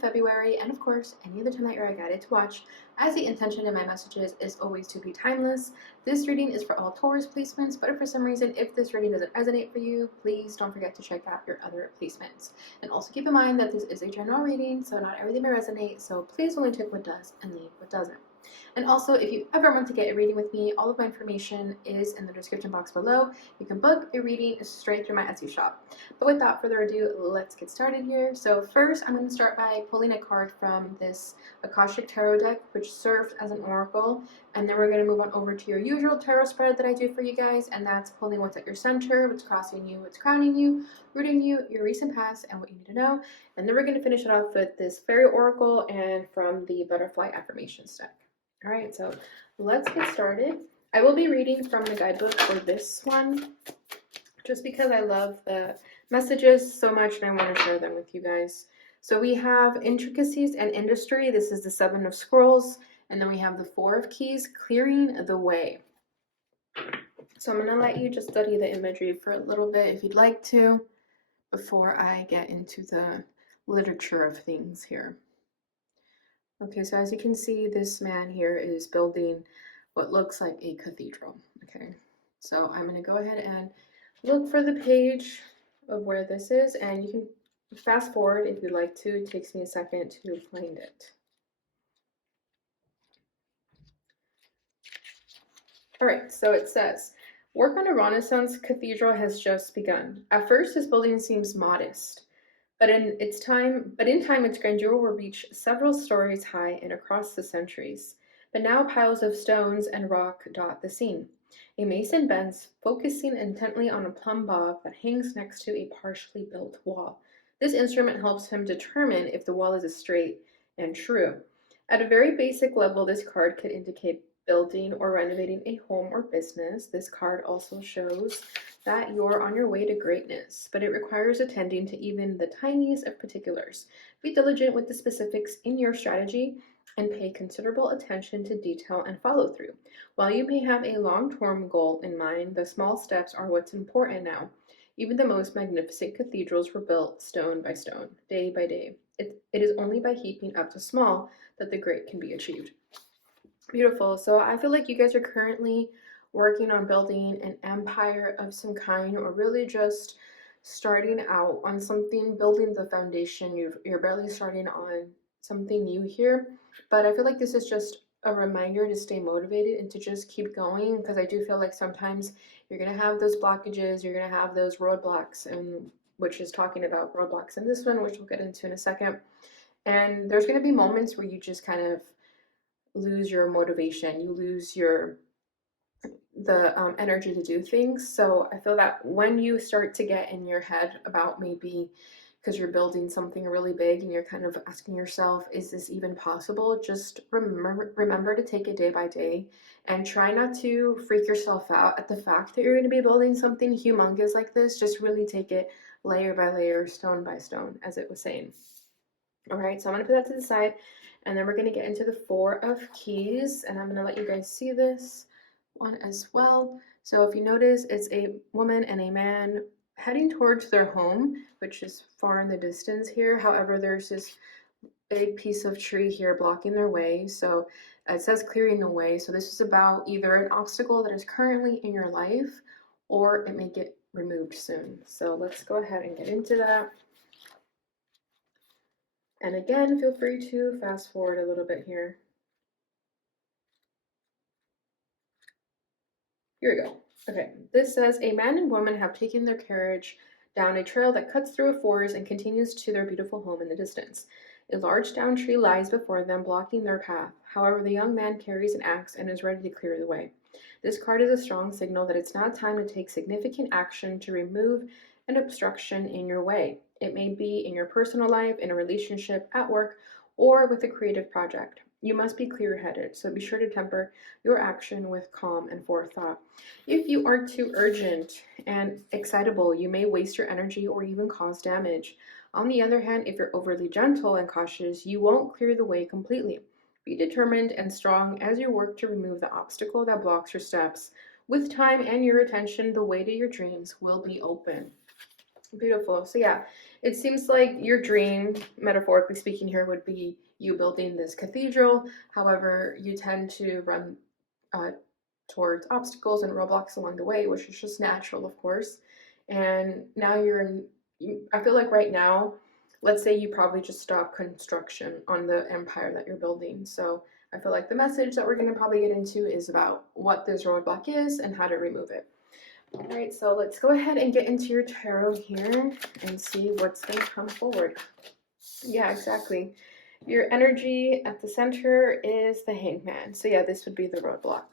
February, and of course, any other time that you're guided to watch, as the intention in my messages is always to be timeless. This reading is for all Taurus placements, but if for some reason, if this reading doesn't resonate for you, please don't forget to check out your other placements. And also keep in mind that this is a general reading, so not everything may resonate, so please only take what does and leave what doesn't. And also, if you ever want to get a reading with me, all of my information is in the description box below. You can book a reading straight through my Etsy shop. But without further ado, let's get started here. So first, I'm going to start by pulling a card from this Akashic Tarot deck, which served as an oracle. And then we're going to move on over to your usual tarot spread that I do for you guys, and that's pulling what's at your center, what's crossing you, what's crowning you, rooting you, your recent past, and what you need to know. And then we're going to finish it off with this fairy oracle and from the butterfly affirmations deck. All right, so let's get started. I will be reading from the guidebook for this one, just because I love the messages so much and I want to share them with you guys. So we have intricacies and industry. This is the 7 of scrolls. And then we have the 4 of keys, clearing the way. So I'm going to let you just study the imagery for a little bit if you'd like to, before I get into the literature of things here. Okay, so as you can see, this man here is building what looks like a cathedral. Okay, so I'm going to go ahead and look for the page of where this is, and you can fast forward if you'd like to. It takes me a second to find it. All right, so it says, work on a Renaissance cathedral has just begun. At first, this building seems modest. But in time, its grandeur will reach several stories high and across the centuries. But now piles of stones and rock dot the scene. A mason bends, focusing intently on a plumb bob that hangs next to a partially built wall. This instrument helps him determine if the wall is straight and true. At a very basic level, this card could indicate building or renovating a home or business. This card also shows that you're on your way to greatness, but it requires attending to even the tiniest of particulars. Be diligent with the specifics in your strategy and pay considerable attention to detail and follow through. While you may have a long-term goal in mind, the small steps are what's important now. Even the most magnificent cathedrals were built stone by stone, day by day. It is only by heaping up the small that the great can be achieved. Beautiful. So I feel like you guys are currently working on building an empire of some kind, or really just starting out on something, building the foundation. You're barely starting on something new here, but I feel like this is just a reminder to stay motivated and to just keep going, because I do feel like sometimes you're going to have those blockages, you're going to have those roadblocks, and which is talking about roadblocks in this one, which we'll get into in a second. And there's going to be moments where you just kind of lose your motivation, you lose the energy to do things. So I feel that when you start to get in your head about, maybe because you're building something really big and you're kind of asking yourself, is this even possible? Just remember to take it day by day and try not to freak yourself out at the fact that you're going to be building something humongous like this. Just really take it layer by layer, stone by stone, as it was saying. All right, so I'm going to put that to the side, and then we're going to get into the 4 of keys, and I'm going to let you guys see this one as well. So if you notice, it's a woman and a man heading towards their home, which is far in the distance here. However, there's this big piece of tree here blocking their way. So it says clearing the way. So this is about either an obstacle that is currently in your life, or it may get removed soon. So let's go ahead and get into that. And again, feel free to fast forward a little bit here. Here we go. Okay, this says, a man and woman have taken their carriage down a trail that cuts through a forest and continues to their beautiful home in the distance. A large downed tree lies before them, blocking their path. However, the young man carries an axe and is ready to clear the way. This card is a strong signal that it's not time to take significant action to remove an obstruction in your way. It may be in your personal life, in a relationship, at work, or with a creative project. You must be clear-headed, so be sure to temper your action with calm and forethought. If you are too urgent and excitable, you may waste your energy or even cause damage. On the other hand, if you're overly gentle and cautious, you won't clear the way completely. Be determined and strong as you work to remove the obstacle that blocks your steps. With time and your attention, the way to your dreams will be open. Beautiful. So yeah, it seems like your dream, metaphorically speaking here, would be you building this cathedral. However, you tend to run uh, towards obstacles and roadblocks along the way, which is just natural, of course. And now you're in, I feel like right now, let's say you probably just stop construction on the empire that you're building. So I feel like the message that we're going to probably get into is about what this roadblock is and how to remove it. All right, so let's go ahead and get into your tarot here and see what's going to come forward. Yeah, exactly. Your energy at the center is the Hangman. So yeah, this would be the roadblock.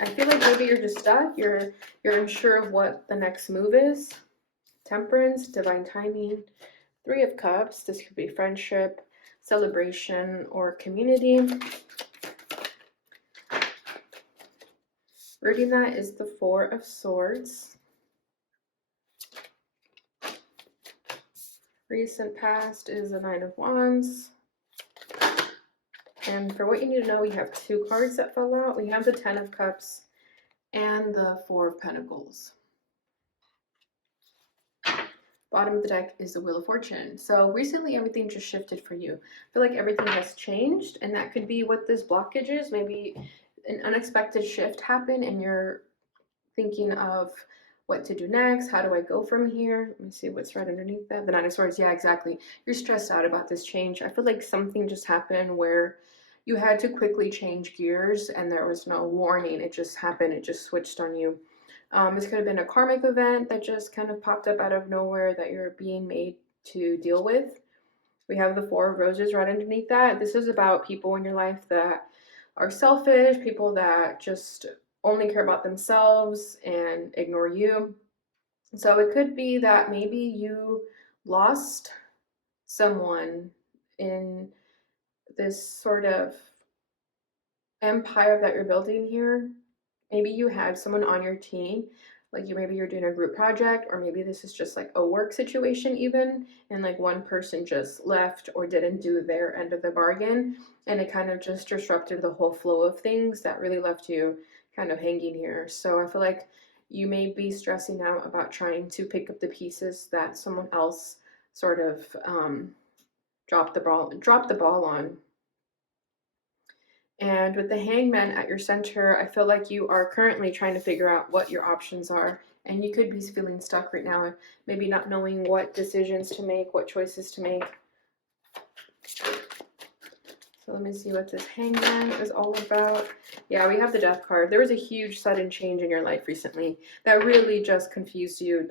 I feel like maybe you're just stuck. You're unsure of what the next move is. Temperance, divine timing, Three of Cups. This could be friendship, celebration, or community. Reading that is the Four of Swords. Recent past is the Nine of Wands. And for what you need to know, we have two cards that fell out. We have the Ten of Cups and the Four of Pentacles. Bottom of the deck is the Wheel of Fortune. So recently everything just shifted for you. I feel like everything has changed, and that could be what this blockage is. Maybe an unexpected shift happened and you're thinking of what to do next. How do I go from here? Let me see what's right underneath that. The Nine of Swords. Yeah, exactly. You're stressed out about this change. I feel like something just happened where you had to quickly change gears and there was no warning. It just happened. It just switched on you. This could have been a karmic event that just kind of popped up out of nowhere that you're being made to deal with. We have the Four of Roses right underneath that. This is about people in your life that are selfish, people that just only care about themselves and ignore you. So it could be that maybe you lost someone in this sort of empire that you're building here. Maybe you had someone on your team, like maybe you're doing a group project, or maybe this is just like a work situation even, and like one person just left or didn't do their end of the bargain, and it kind of just disrupted the whole flow of things that really left you kind of hanging here. So I feel like you may be stressing out about trying to pick up the pieces that someone else sort of dropped the ball on. And with the Hangman at your center, I feel like you are currently trying to figure out what your options are. And you could be feeling stuck right now, maybe not knowing what decisions to make, what choices to make. So let me see what this Hangman is all about. Yeah, we have the Death card. There was a huge sudden change in your life recently that really just confused you.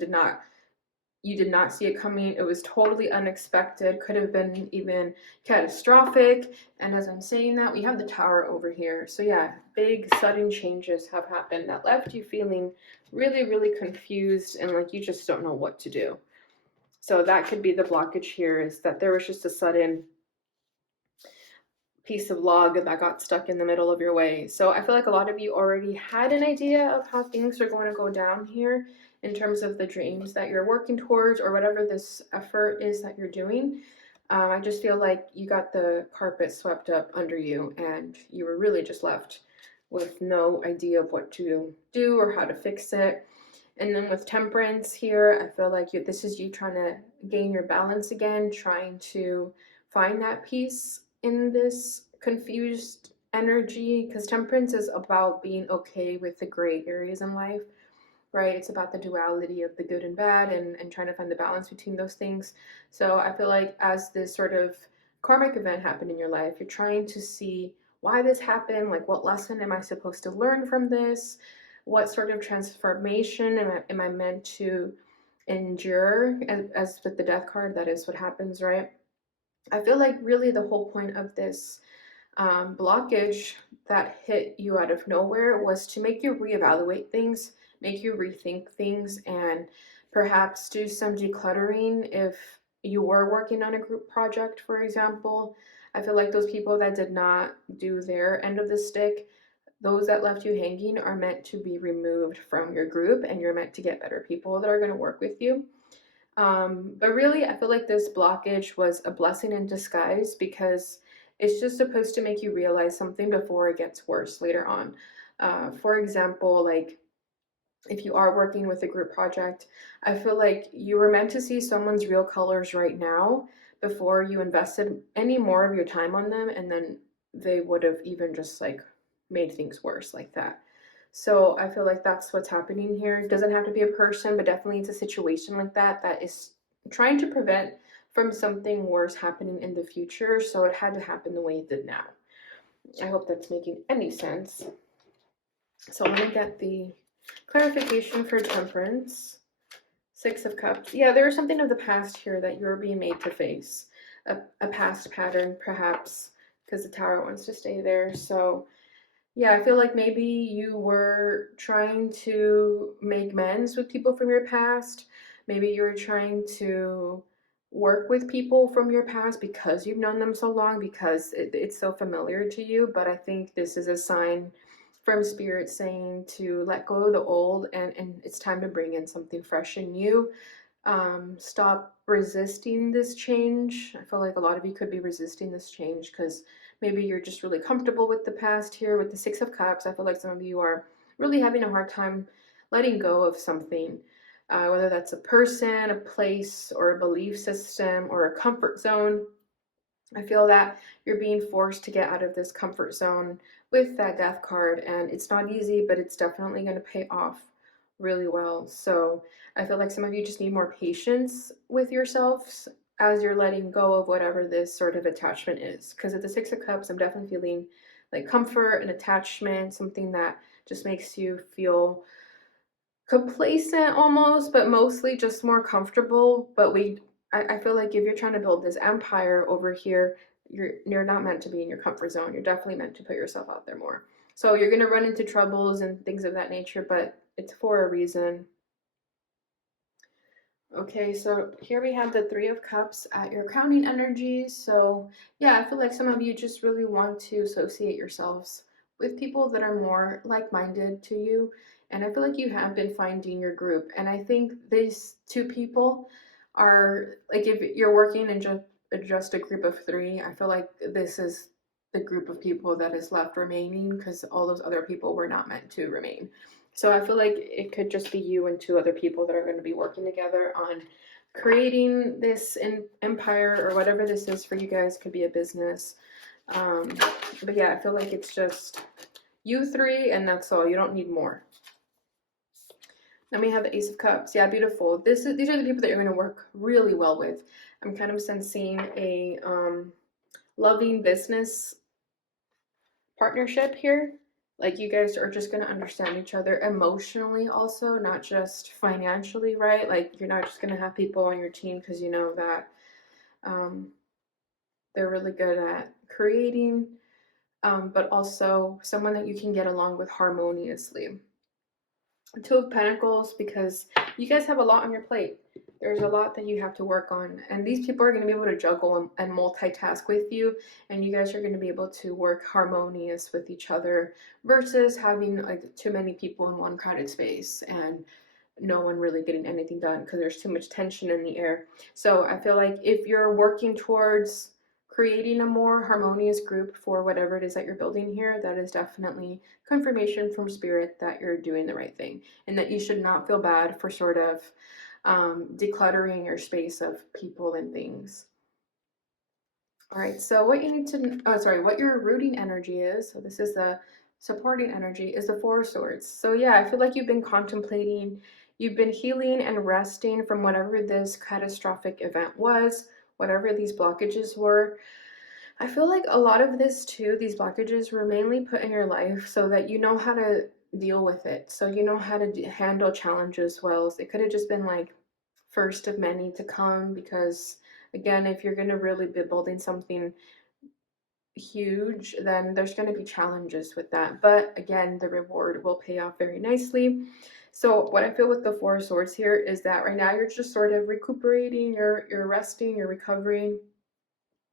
You did not see it coming. It was totally unexpected, could have been even catastrophic. And as I'm saying that, we have the Tower over here. So yeah, big sudden changes have happened that left you feeling really, really confused and like you just don't know what to do. So that could be the blockage here, is that there was just a sudden piece of log that got stuck in the middle of your way. So I feel like a lot of you already had an idea of how things are going to go down here in terms of the dreams that you're working towards or whatever this effort is that you're doing. I just feel like you got the carpet swept up under you and you were really just left with no idea of what to do or how to fix it. And then with Temperance here, I feel like this is you trying to gain your balance again, trying to find that peace in this confused energy, because Temperance is about being okay with the gray areas in life, right? It's about the duality of the good and bad and trying to find the balance between those things. So I feel like as this sort of karmic event happened in your life, you're trying to see why this happened, like what lesson am I supposed to learn from this? What sort of transformation am I meant to endure? As with the Death card, that is what happens, right? I feel like really the whole point of this blockage that hit you out of nowhere was to make you reevaluate things, make you rethink things, and perhaps do some decluttering if you were working on a group project, for example. I feel like those people that did not do their end of the stick, those that left you hanging, are meant to be removed from your group, and you're meant to get better people that are going to work with you. But really, I feel like this blockage was a blessing in disguise, because it's just supposed to make you realize something before it gets worse later on. For example, like if you are working with a group project, I feel like you were meant to see someone's real colors right now before you invested any more of your time on them, and then they would have even just like made things worse like that. So I feel like that's what's happening here. It doesn't have to be a person, but definitely it's a situation like that that is trying to prevent from something worse happening in the future. So it had to happen the way it did now. I hope that's making any sense. So let me get the clarification for temperance. Six of Cups. Yeah, there is something of the past here that you're being made to face. A past pattern, perhaps, because the Tower wants to stay there. So, yeah, I feel like maybe you were trying to make amends with people from your past. Maybe you were trying to work with people from your past because you've known them so long, because it's so familiar to you. But I think this is a sign from spirit saying to let go of the old, and it's time to bring in something fresh and new. Stop resisting this change. I feel like a lot of you could be resisting this change because maybe you're just really comfortable with the past here with the Six of Cups. I feel like some of you are really having a hard time letting go of something, whether that's a person, a place, or a belief system, or a comfort zone. I feel that you're being forced to get out of this comfort zone with that death card, and it's not easy, but it's definitely going to pay off really well. So I feel like some of you just need more patience with yourselves as you're letting go of whatever this sort of attachment is. Because at the Six of Cups, I'm definitely feeling like comfort and attachment, something that just makes you feel complacent almost, but mostly just more comfortable. But I feel like if you're trying to build this empire over here, you're not meant to be in your comfort zone. You're definitely meant to put yourself out there more. So you're gonna run into troubles and things of that nature, but it's for a reason. Okay, so here we have the Three of Cups at your crowning energy. So yeah, I feel like some of you just really want to associate yourselves with people that are more like-minded to you. And I feel like you have been finding your group. And I think these two people are like, if you're working in just a group of three, I feel like this is the group of people that is left remaining because all those other people were not meant to remain. So I feel like it could just be you and two other people that are going to be working together on creating this empire or whatever this is for you guys. Could be a business. Um, but yeah, I feel like it's just you three and that's all. You don't need more. Then we have the Ace of Cups. Yeah, beautiful. These are the people that you're going to work really well with. I'm kind of sensing a loving business partnership here. Like you guys are just going to understand each other emotionally also, not just financially, right? Like you're not just going to have people on your team because you know that um, they're really good at creating, but also someone that you can get along with harmoniously. Two of Pentacles, because you guys have a lot on your plate. There's a lot that you have to work on, and these people are going to be able to juggle and multitask with you, and you guys are going to be able to work harmonious with each other versus having like too many people in one crowded space and no one really getting anything done because there's too much tension in the air. So I feel like if you're working towards creating a more harmonious group for whatever it is that you're building here, that is definitely confirmation from spirit that you're doing the right thing and that you should not feel bad for sort of decluttering your space of people and things. All right, so what you need to, what your rooting energy is, so this is the supporting energy, is the Four of Swords. So yeah, I feel like you've been contemplating, you've been healing and resting from whatever this catastrophic event was, whatever these blockages were. I feel like a lot of this too, these blockages were mainly put in your life so that you know how to deal with it. So you know how to handle challenges well. So it could have just been like first of many to come because again, if you're going to really be building something huge, then there's going to be challenges with that. But again, the reward will pay off very nicely. So what I feel with the Four of Swords here is that right now you're just sort of recuperating, you're resting, you're recovering,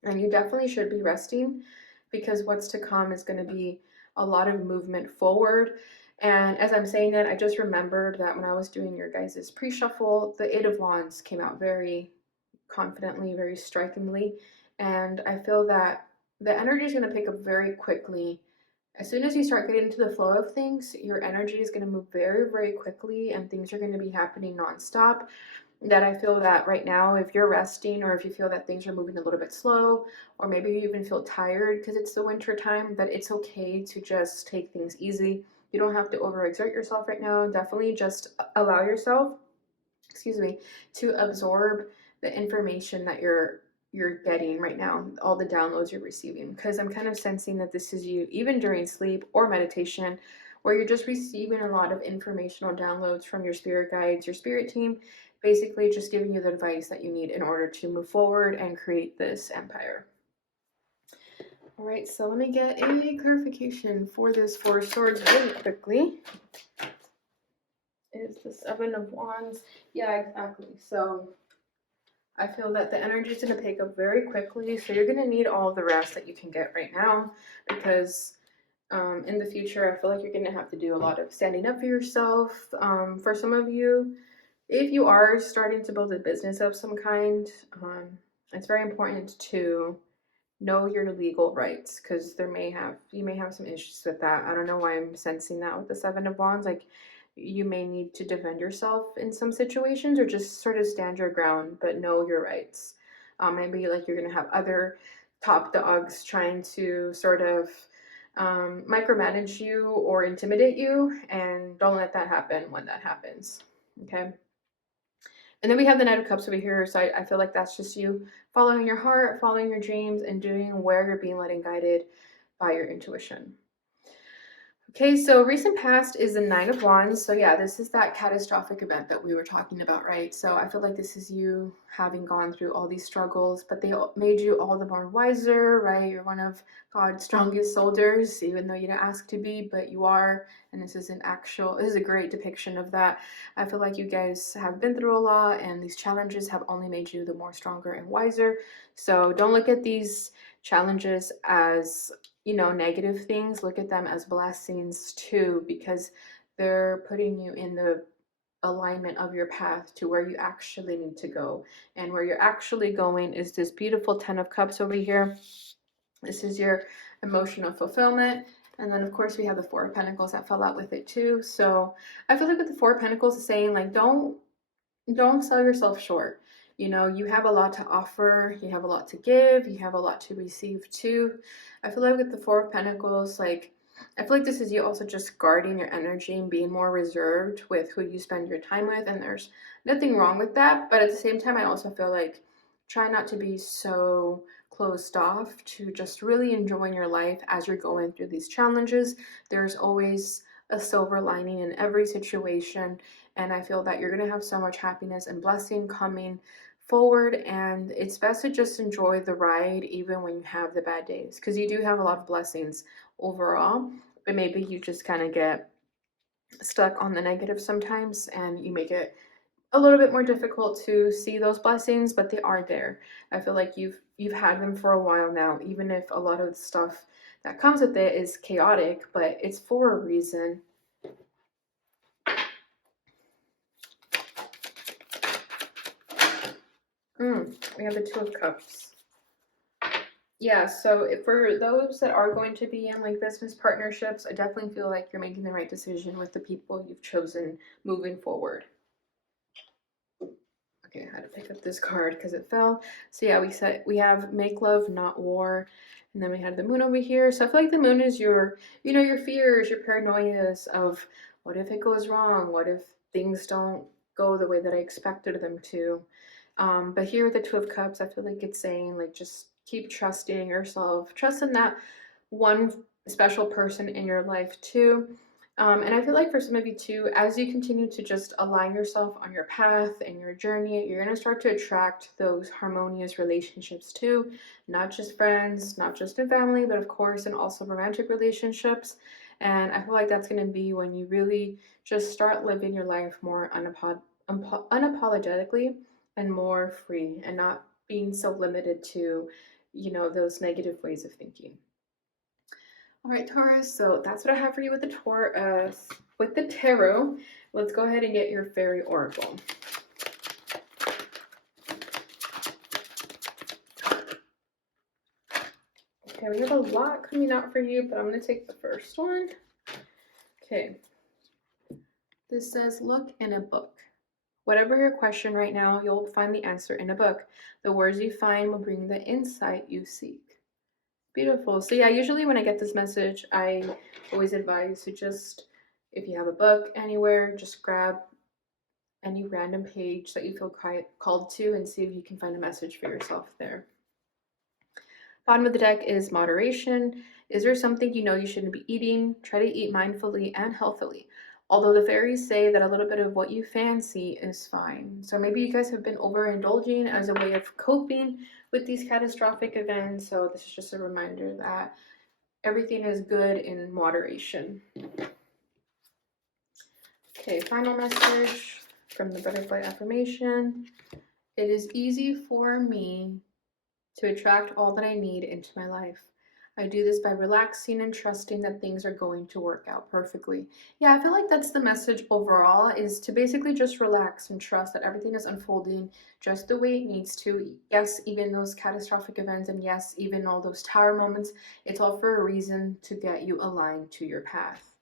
and you definitely should be resting because what's to come is going to be a lot of movement forward. And as I'm saying that, I just remembered that when I was doing your guys' pre-shuffle, the Eight of Wands came out very confidently, very strikingly. And I feel that the energy is going to pick up very quickly As soon as you start getting into the flow of things, your energy is going to move very, very quickly, and things are going to be happening nonstop. That I feel that right now, if you're resting, or if you feel that things are moving a little bit slow, or maybe you even feel tired because it's the winter time, that it's okay to just take things easy. You don't have to overexert yourself right now. Definitely just allow yourself, excuse me, to absorb the information that you're getting right now, all the downloads you're receiving, because I'm kind of sensing that this is you even during sleep or meditation, where you're just receiving a lot of informational downloads from your spirit guides, your spirit team, basically just giving you the advice that you need in order to move forward and create this empire. All right, so let me get a clarification for this Four of Swords really quickly. Is the Seven of Wands? Yeah, exactly. So I feel that the energy is going to pick up very quickly. So you're going to need all the rest that you can get right now, because in the future, I feel like you're going to have to do a lot of standing up for yourself. For some of you, if you are starting to build a business of some kind, it's very important to know your legal rights, because you may have some issues with that. I don't know why I'm sensing that with the Seven of Wands. Like, you may need to defend yourself in some situations, or just sort of stand your ground, but know your rights. Maybe like you're gonna have other top dogs trying to sort of micromanage you or intimidate you, and don't let that happen when that happens. Okay. And then we have the Knight of Cups over here. So I feel like that's just you following your heart, following your dreams, and doing where you're being led and guided by your intuition. Okay, so recent past is the Nine of Wands. So yeah, this is that catastrophic event that we were talking about, right? So I feel like this is you having gone through all these struggles, but they made you all the more wiser, right? You're one of God's strongest soldiers, even though you didn't ask to be, but you are. And this is a great depiction of that. I feel like you guys have been through a lot, and these challenges have only made you the more stronger and wiser. So don't look at these challenges as negative things. Look at them as blessings too, because they're putting you in the alignment of your path to where you actually need to go. And where you're actually going is this beautiful Ten of Cups over here. This is your emotional fulfillment. And then of course we have the Four of Pentacles that fell out with it too. So I feel like with the Four of Pentacles is saying, like, don't sell yourself short. You have a lot to offer, you have a lot to give, you have a lot to receive too. I feel like with the Four of Pentacles, like, I feel like this is you also just guarding your energy and being more reserved with who you spend your time with, and there's nothing wrong with that. But at the same time, I also feel like try not to be so closed off to just really enjoying your life as you're going through these challenges. There's always a silver lining in every situation, and I feel that you're going to have so much happiness and blessing coming forward, and it's best to just enjoy the ride even when you have the bad days, because you do have a lot of blessings overall, but maybe you just kind of get stuck on the negative sometimes, and you make it a little bit more difficult to see those blessings, but they are there. I feel like you've had them for a while now, even if a lot of the stuff that comes with it is chaotic, but it's for a reason. We have the Two of Cups. Yeah, so for those that are going to be in like business partnerships, I definitely feel like you're making the right decision with the people you've chosen moving forward. Okay, I had to pick up this card because it fell. So yeah, we have make love, not war. And then we had the moon over here. So I feel like the moon is your fears, your paranoias of what if it goes wrong? What if things don't go the way that I expected them to? But here, the Two of Cups, I feel like it's saying, like, just keep trusting yourself. Trust in that one special person in your life too. And I feel like for some of you too, as you continue to just align yourself on your path and your journey, you're going to start to attract those harmonious relationships too. Not just friends, not just in family, but of course, and also romantic relationships. And I feel like that's going to be when you really just start living your life more unapologetically and more free, and not being so limited to, those negative ways of thinking. All right, Taurus, so that's what I have for you with the tarot. Let's go ahead and get your fairy oracle. Okay, we have a lot coming out for you, but I'm going to take the first one. Okay. This says, look in a book. Whatever your question right now, you'll find the answer in a book. The words you find will bring the insight you seek. Beautiful. So yeah, usually when I get this message, I always advise to just, if you have a book anywhere, just grab any random page that you feel called to and see if you can find a message for yourself there. Bottom of the deck is moderation. Is there something you know you shouldn't be eating? Try to eat mindfully and healthily. Although the fairies say that a little bit of what you fancy is fine. So maybe you guys have been overindulging as a way of coping with these catastrophic events. So this is just a reminder that everything is good in moderation. Okay, final message from the butterfly affirmation. It is easy for me to attract all that I need into my life. I do this by relaxing and trusting that things are going to work out perfectly. Yeah, I feel like that's the message overall, is to basically just relax and trust that everything is unfolding just the way it needs to. Yes, even those catastrophic events, and yes, even all those tower moments, it's all for a reason to get you aligned to your path.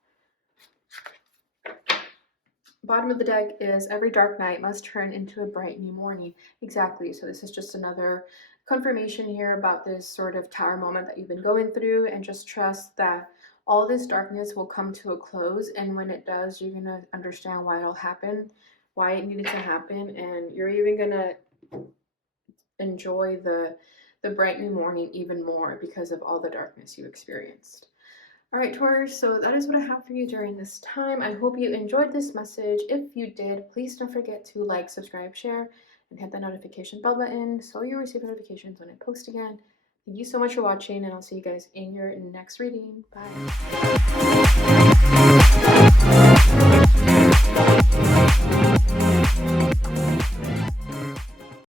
Bottom of the deck is every dark night must turn into a bright new morning. Exactly. So this is just another confirmation here about this sort of tower moment that you've been going through, and just trust that all this darkness will come to a close, and when it does, you're going to understand why it all happened, why it needed to happen, and you're even going to enjoy the bright new morning even more because of all the darkness you experienced. All right, Taurus, so that is what I have for you during this time. I hope you enjoyed this message. If you did, please don't forget to like, subscribe, share, and hit the notification bell button so you receive notifications when I post again. Thank you so much for watching, and I'll see you guys in your next reading. Bye.